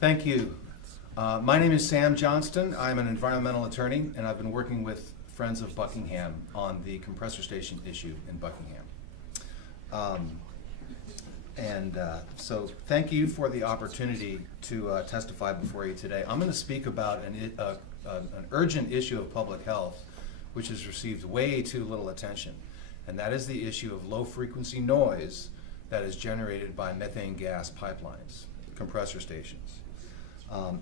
Thank you. My name is Sam Johnston. I'm an environmental attorney, and I've been working with Friends of Buckingham on the compressor station issue in Buckingham. So thank you for the opportunity to testify before you today. I'm going to speak about an urgent issue of public health which has received way too little attention, and that is the issue of low-frequency noise that is generated by methane gas pipelines, compressor stations.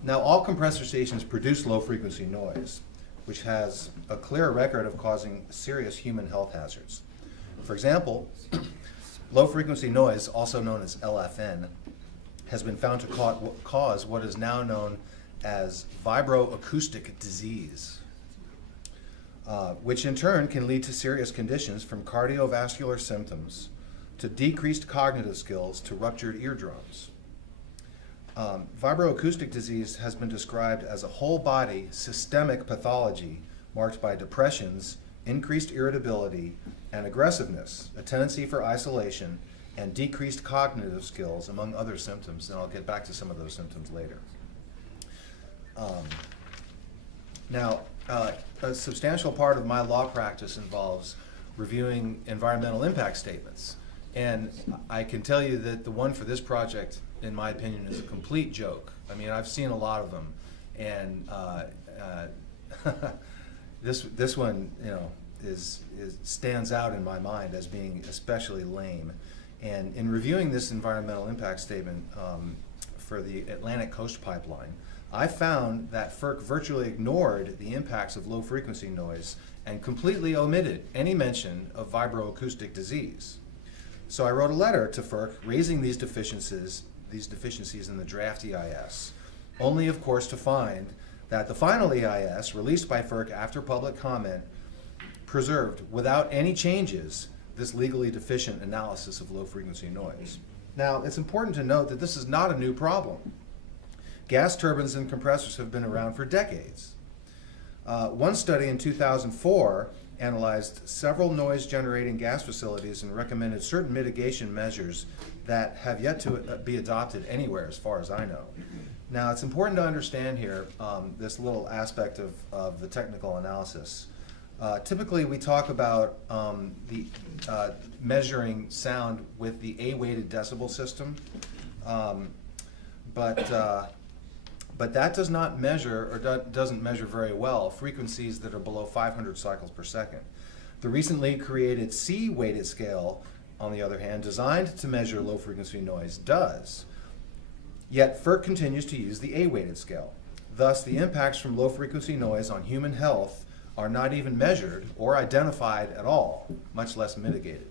Now, all compressor stations produce low-frequency noise, which has a clear record of causing serious human health hazards. For example, low-frequency noise, also known as LFN, has been found to cause what is now known as Vibroacoustic disease, which in turn can lead to serious conditions from cardiovascular symptoms to decreased cognitive skills to ruptured eardrums. Vibroacoustic disease has been described as a whole-body systemic pathology marked by depressions, increased irritability, and aggressiveness, a tendency for isolation, and decreased cognitive skills, among other symptoms, and I'll get back to some of those symptoms later. A substantial part of my law practice involves reviewing environmental impact statements, and I can tell you that the one for this project, in my opinion, is a complete joke. I mean, I've seen a lot of them, and this one, stands out in my mind as being especially lame. And in reviewing this environmental impact statement for the Atlantic Coast Pipeline, I found that FERC virtually ignored the impacts of low-frequency noise and completely omitted any mention of vibroacoustic disease. So I wrote a letter to FERC raising these deficiencies in the draft EIS, only of course to find that the final EIS, released by FERC after public comment, preserved without any changes this legally deficient analysis of low-frequency noise. Now, it's important to note that this is not a new problem. Gas turbines and compressors have been around for decades. One study in 2004 analyzed several noise-generating gas facilities and recommended certain mitigation measures that have yet to be adopted anywhere, as far as I know. Now, it's important to understand here this little aspect of the technical analysis. Typically, we talk about measuring sound with the A-weighted decibel system, but that does not measure, or doesn't measure very well, frequencies that are below 500 cycles per second. The recently created C-weighted scale, on the other hand, designed to measure low-frequency noise, does. Yet FERC continues to use the A-weighted scale. Thus, the impacts from low-frequency noise on human health are not even measured or identified at all, much less mitigated.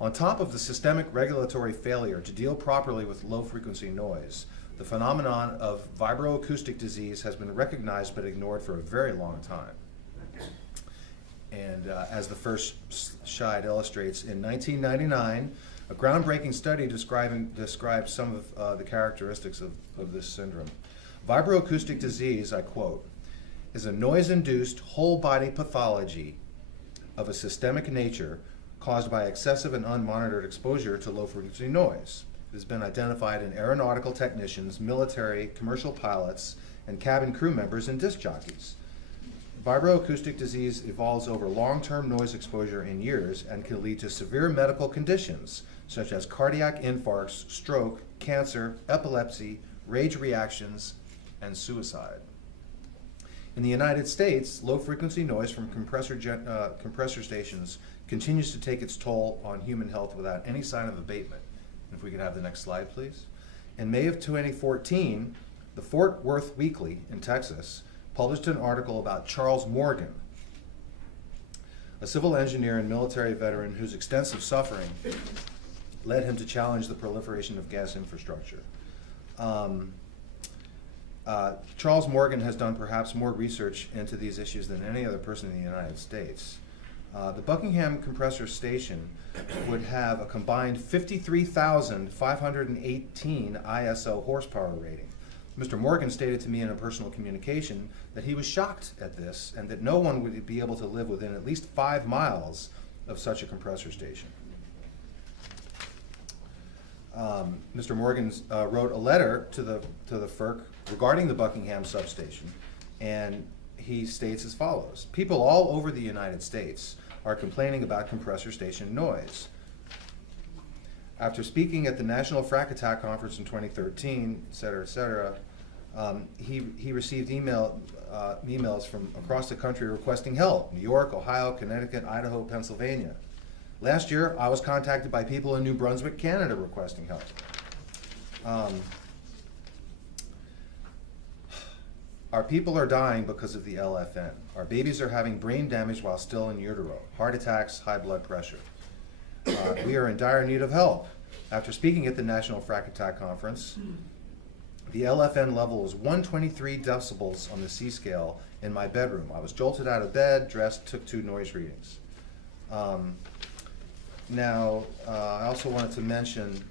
On top of the systemic regulatory failure to deal properly with low-frequency noise, the phenomenon of vibroacoustic disease has been recognized but ignored for a very long time. And as the first slide illustrates, in 1999, a groundbreaking study described some of the characteristics of this syndrome. Vibroacoustic disease, I quote, is a noise-induced whole-body pathology of a systemic nature caused by excessive and unmonitored exposure to low-frequency noise. It has been identified in aeronautical technicians, military, commercial pilots, and cabin crew members and disc jockeys. Vibroacoustic disease evolves over long-term noise exposure in years and can lead to severe medical conditions such as cardiac infarcts, stroke, cancer, epilepsy, rage reactions, and suicide. In the United States, low-frequency noise from compressor stations continues to take its toll on human health without any sign of abatement. If we could have the next slide, please. In May of 2014, the Fort Worth Weekly in Texas published an article about Charles Morgan, a civil engineer and military veteran whose extensive suffering led him to challenge the proliferation of gas infrastructure. Charles Morgan has done perhaps more research into these issues than any other person in the United States. The Buckingham compressor station would have a combined 53,518 ISO horsepower rating. Mr. Morgan stated to me in a personal communication that he was shocked at this and that no one would be able to live within at least 5 miles of such a compressor station. Mr. Morgan wrote a letter to the FERC regarding the Buckingham substation, and he states as follows: people all over the United States are complaining about compressor station noise. After speaking at the National Frack Attack Conference in 2013, et cetera, he received emails from across the country requesting help: New York, Ohio, Connecticut, Idaho, Pennsylvania. Last year, I was contacted by people in New Brunswick, Canada, requesting help. Our people are dying because of the LFN. Our babies are having brain damage while still in utero, heart attacks, high blood pressure. We are in dire need of help. After speaking at the National Frack Attack Conference, the LFN level was 123 decibels on the C scale in my bedroom. I was jolted out of bed, dressed, took 2 noise readings. Now, I also wanted to mention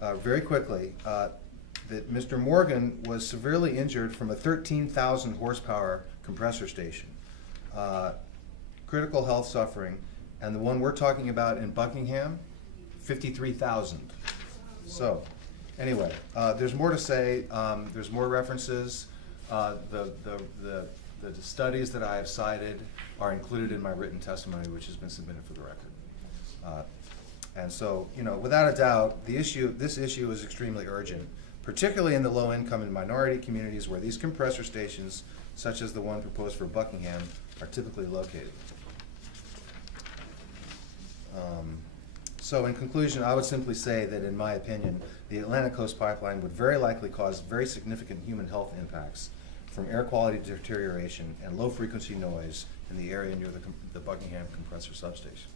very quickly that Mr. Morgan was severely injured from a 13,000 horsepower compressor station. Critical health suffering, and the one we're talking about in Buckingham, 53,000. So, anyway, there's more to say. There's more references. The studies that I have cited are included in my written testimony, which has been submitted for the record. And so, without a doubt, this issue is extremely urgent, particularly in the low-income and minority communities where these compressor stations, such as the one proposed for Buckingham, are typically located. So in conclusion, I would simply say that, in my opinion, the Atlantic Coast Pipeline would very likely cause very significant human health impacts from air quality deterioration and low-frequency noise in the area near the Buckingham compressor substation.